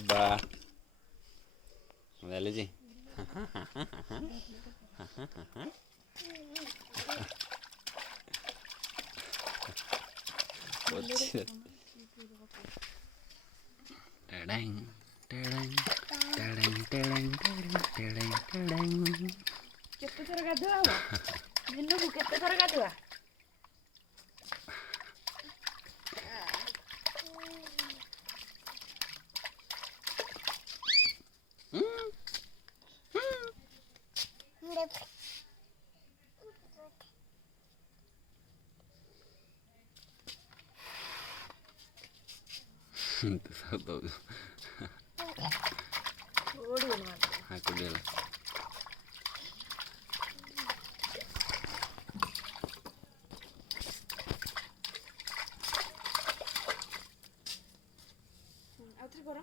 बाबा झालं जी टडँग टडँग टडँग टडँग टडँग टडँग କେତେ ଥର ଗାଧୁଆ ଦିନକୁ କେତେ ଥର ଗାଧୁଆ? aku dia lah ଆଉଥରେ କର